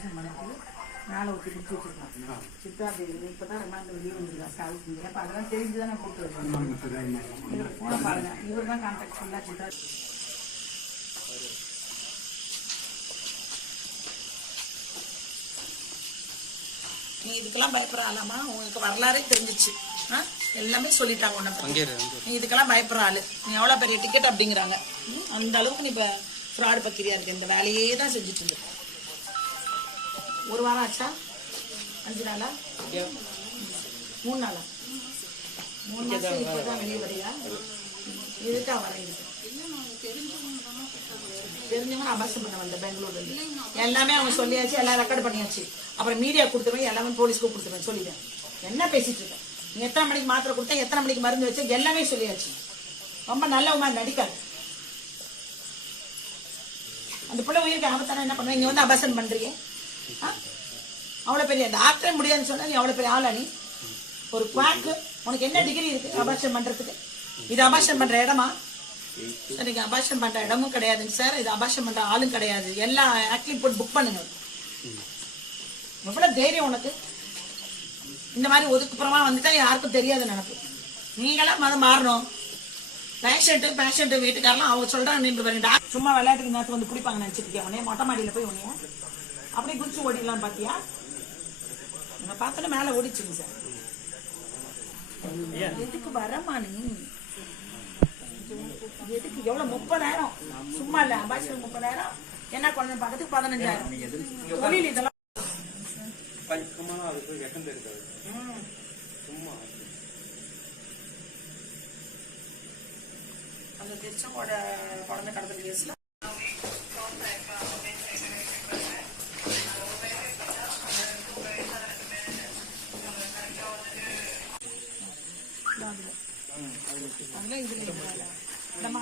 Operation பண்ணது மேலே ஊற்றி பிடிச்சி வச்சிருக்கோம். சித்தா தேவி இப்போ தான் ரெண்டாண்டு வெளியே வந்துருக்கா? சாவிக்கு அப்போ அதெல்லாம் தெரிஞ்சு தான் கூப்பிட்டு வருவேன் இவர் பாருங்க. இவர் தான் கான்டாக்ட் ஃபுல்லாக சித்தா நீ இதுக்கெல்லாம் பயப்படுறாளாமா உங்களுக்கு வரலாறே தெரிஞ்சிச்சு? எல்லாமே சொல்லிட்டாங்க உன்னை. நீ இதுக்கெல்லாம் பயப்படுற ஆளு. நீ எவ்வளோ பெரிய டிக்கெட் அப்படிங்கிறாங்க. அந்த அளவுக்கு நீ இப்போ ஃப்ராடு பக்கிரியா இருக்க. இந்த வேலையே தான் செஞ்சுட்டு இருந்த ஒரு வாரம் ஆச்சா? அஞ்சு நாளா? மூணு நாளா? மூணு மாசம் இப்போ தான் வெளியே வரியா? இதுக்கா வர இதுக்கு தெரிஞ்சவங்க அபாசம் பண்ண வந்த பெங்களூர்ல எல்லாமே அவங்க சொல்லியாச்சு எல்லாம் ரெக்கார்ட் பண்ணியாச்சு. அப்புறம் மீடியா கொடுத்துருவேன் எல்லாமே போலீஸ்க்கு கொடுத்துருவேன் சொல்லிட்டேன். என்ன பேசிட்டு இருக்க? நீ எத்தனை மணிக்கு மாத்திரை கொடுத்த எத்தனை மணிக்கு மருந்து வச்ச எல்லாமே சொல்லியாச்சு. ரொம்ப நல்லவமா நடிக்காது. அந்த பிள்ளை உயிருக்கு ஆபத்தான என்ன பண்ணுவ? இங்க வந்து அபாசன் பண்றீங்க அவ்வளோ அவ்வளவு பெரிய டாக்டரே முடியாதுன்னு சொன்னா நீ அவ்வளவு பெரிய ஆளா நீ? ஒரு குவாக்கு உனக்கு என்ன டிகிரி இருக்கு? அபாஷன் பண்றதுக்கு. இது அபாஷன் பண்ற இடமா? சார் நீங்க அபாஷன் பண்ற இடமும் கிடையாதுங்க சார். இது அபாஷன் பண்ற ஆளும் கிடையாது. எல்லா ஆக்டிங் போட்டு புக் பண்ணுங்க. எவ்வளவு தைரியம் உனக்கு? இந்த மாதிரி ஒதுக்குப்புறமா வந்துட்டா யாருக்கும் தெரியாது நினப்பு நீங்களாம் மதம் மாறணும். பேஷண்ட்டு பேஷண்ட்டு வீட்டுக்காரெல்லாம் அவங்க சொல்றாங்க. நீங்க சும்மா விளையாட்டுக்கு நேரத்துக்கு வந்து பிடிப்பாங்க நினைச்சிருக்கேன் உடனே மொட்டை மாடியில போய் உன்னைய அப்படியே குதிச்சு ஓடிடலாம் பாத்தியா? உன்னை பார்த்தோன்னே மேல ஓடிச்சுங்க சார். எதுக்கு வரமா நீ? எதுக்கு எவ்வளவு முப்பதாயிரம்? சும்மா இல்ல அபாஷன் முப்பதாயிரம். என்ன குழந்தை பக்கத்துக்கு பதினஞ்சாயிரம். தொழில் இதெல்லாம். பக்கமான அதுக்கு வெக்கம் இருக்காது ம். சும்மா. அந்த திருச்செங்கோட குழந்தை கடத்தல் கேஸ்ல அதுல இதுல இல்ல. இந்தம்மா.